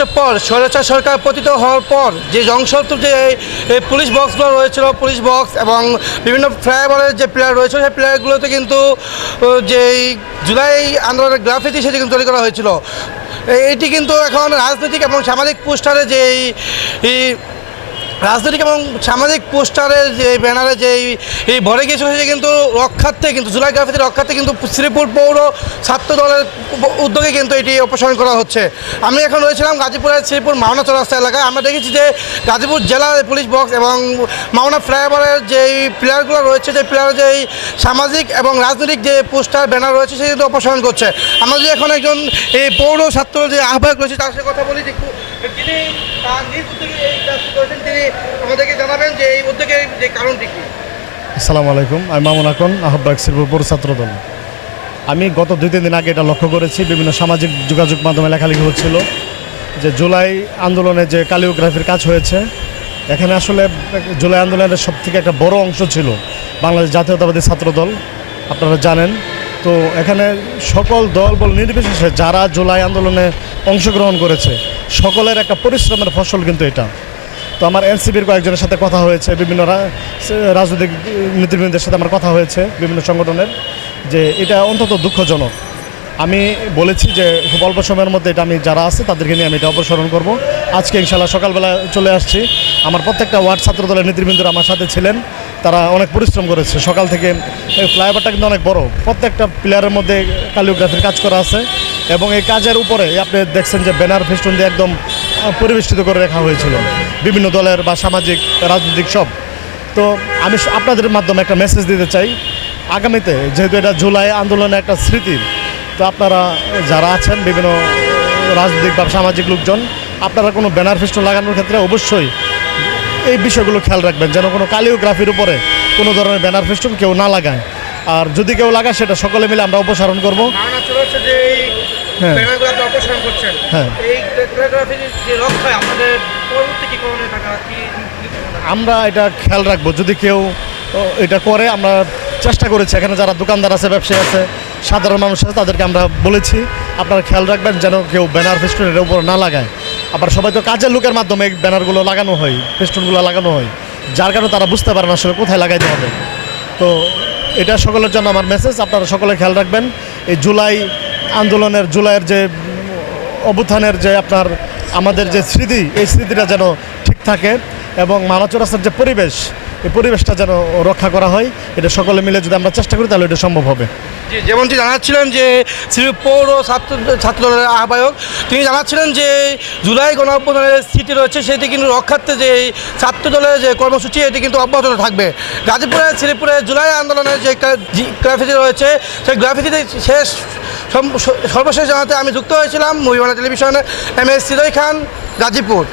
আগস্টের পর স্বৈরাচার সরকার পতিত হওয়ার পর যে জংশন যে এই পুলিশ বক্সগুলো রয়েছিল, পুলিশ বক্স এবং বিভিন্ন ফ্লাইওভারের যে প্লেয়ার রয়েছে সেই প্লেয়ারগুলোতে কিন্তু যে জুলাই আন্দোলনের গ্রাফিতি সেটি কিন্তু তৈরি করা হয়েছিল। এটি কিন্তু এখন রাজনৈতিক এবং সামাজিক পোস্টারে যে রাজনৈতিক এবং সামাজিক পোস্টারের যে ব্যানারে যে এই ভরে গিয়েছিল সেটি কিন্তু রক্ষার্থে কিন্তু জুলাই গ্রাফিতি রক্ষার্থে কিন্তু শ্রীপুর পৌর ছাত্র দলের উদ্যোগে কিন্তু এটি অপসারণ করা হচ্ছে। আমি এখন রয়েছিলাম গাজীপুরের শ্রীপুর মাওনা চৌরাস্তা এলাকায়। আমরা দেখেছি যে গাজীপুর জেলার পুলিশ বক্স এবং মাওনা ফ্লাইওভারের যেই প্লেয়ারগুলো রয়েছে, যে প্লেয়ার যেই সামাজিক এবং রাজনৈতিক যে পোস্টার ব্যানার রয়েছে সেটি কিন্তু অপসারণ করছে। আমরা যদি এখন একজন এই পৌর ছাত্র যে আহ্বায়ক রয়েছে তার সাথে কথা বলি, তিনি তার নিজ উদ্যোগে এই কাজটি করেছেন, তিনি আমাদেরকে জানাবেন যে এই উদ্যোগের যে কারণটি কী। আসসালামু আলাইকুম, আমি মামুন আকন, আহ্বায়ক শ্রীপুর পৌর ছাত্রদল। আমি গত 2-3 দিন আগে এটা লক্ষ্য করেছি, বিভিন্ন সামাজিক যোগাযোগ মাধ্যমে লেখালেখি হচ্ছিল যে জুলাই আন্দোলনে যে কালিওগ্রাফির কাজ হয়েছে, এখানে আসলে জুলাই আন্দোলনের সবথেকে একটা বড় অংশ ছিল বাংলাদেশ জাতীয়তাবাদী ছাত্রদল, আপনারা জানেন। তো এখানে সকল দল বল নির্বিশেষে যারা জুলাই আন্দোলনে অংশগ্রহণ করেছে সকলের একটা পরিশ্রমের ফসল কিন্তু এটা। তো আমার এনসিপির কয়েকজনের সাথে কথা হয়েছে, বিভিন্ন রাজনৈতিক নেতৃবৃন্দের সাথে আমার কথা হয়েছে, বিভিন্ন সংগঠনের, যে এটা অন্তত দুঃখজনক। আমি বলেছি যে খুব অল্প সময়ের মধ্যে এটা আমি যারা আছে তাদেরকে নিয়ে আমি এটা অপসারণ করব। আজকে ইনশাআল্লাহ সকালবেলা চলে আসছি। আমার প্রত্যেকটা ওয়ার্ড ছাত্রদলের নেতৃবৃন্দরা আমার সাথে ছিলেন, তারা অনেক পরিশ্রম করেছে সকাল থেকে। এই ফ্লাইওভারটা কিন্তু অনেক বড়, প্রত্যেকটা প্লেয়ারের মধ্যে কালিওগ্রাফির কাজ করা আছে এবং এই কাজের উপরে আপনি দেখছেন যে ব্যানার ফেস্টুন দিয়ে একদম পরিবেষ্টিত করে রাখা হয়েছিল বিভিন্ন দলের বা সামাজিক রাজনৈতিক সব। তো আমি আপনাদের মাধ্যমে একটা মেসেজ দিতে চাই, আগামীতে যেহেতু এটা জুলাই আন্দোলনের একটা স্মৃতি, তো আপনারা যারা আছেন বিভিন্ন রাজনৈতিক বা সামাজিক লোকজন, আপনারা কোনো ব্যানার ফেস্টুন লাগানোর ক্ষেত্রে অবশ্যই এই বিষয়গুলো খেয়াল রাখবেন, যেন কোনো কালিওগ্রাফির উপরে কোনো ধরনের ব্যানার ফেস্টুন কেউ না লাগায়। আর যদি কেউ লাগায় সেটা সকলে মিলে আমরা অপসারণ করবো। হ্যাঁ, আমরা এটা খেয়াল রাখবো, যদি কেউ এটা করে। আমরা চেষ্টা করেছি, এখানে যারা দোকানদার আছে, ব্যবসায়ী আছে, সাধারণ মানুষ আছে, তাদেরকে আমরা বলেছি আপনারা খেয়াল রাখবেন যেন কেউ ব্যানার ফেস্টুনের উপর না লাগায়। আবার সবাই তো কাজের লোকের মাধ্যমে এই ব্যানারগুলো লাগানো হয়, ফেস্টুনগুলো লাগানো হয়, যার কারণে তারা বুঝতে পারে না আসলে কোথায় লাগাইতে হবে। তো এটা সকলের জন্য আমার মেসেজ, আপনারা সকলে খেয়াল রাখবেন। এই জুলাই আন্দোলনের, জুলাইয়ের যে অভ্যুত্থানের যে আপনার আমাদের যে স্মৃতি, এই স্মৃতিটা যেন ঠিক থাকে এবং মাওনা চৌরাস্তার যে পরিবেশ, এই পরিবেশটা যেন রক্ষা করা হয়। এটা সকলে মিলে যদি আমরা চেষ্টা করি তাহলে এটা সম্ভব হবে। যেমনটি জানাচ্ছিলেন যে পৌর ছাত্রদলের আহ্বায়ক, তিনি জানাচ্ছিলেন যে জুলাই গণঅভ্যুত্থানের স্মৃতি রয়েছে, সেটি কিন্তু রক্ষার্থে যে ছাত্রদলের যে কর্মসূচি এটি কিন্তু অব্যাহত থাকবে। গাজীপুরের শ্রীপুরে জুলাই আন্দোলনের যে গ্রাফিতি রয়েছে, সেই গ্রাফিতিতে সর্বশেষ জানাতে আমি যুক্ত হয়েছিলাম মুভিবাংলা টেলিভিশনের MS হৃদয় খান, গাজীপুর।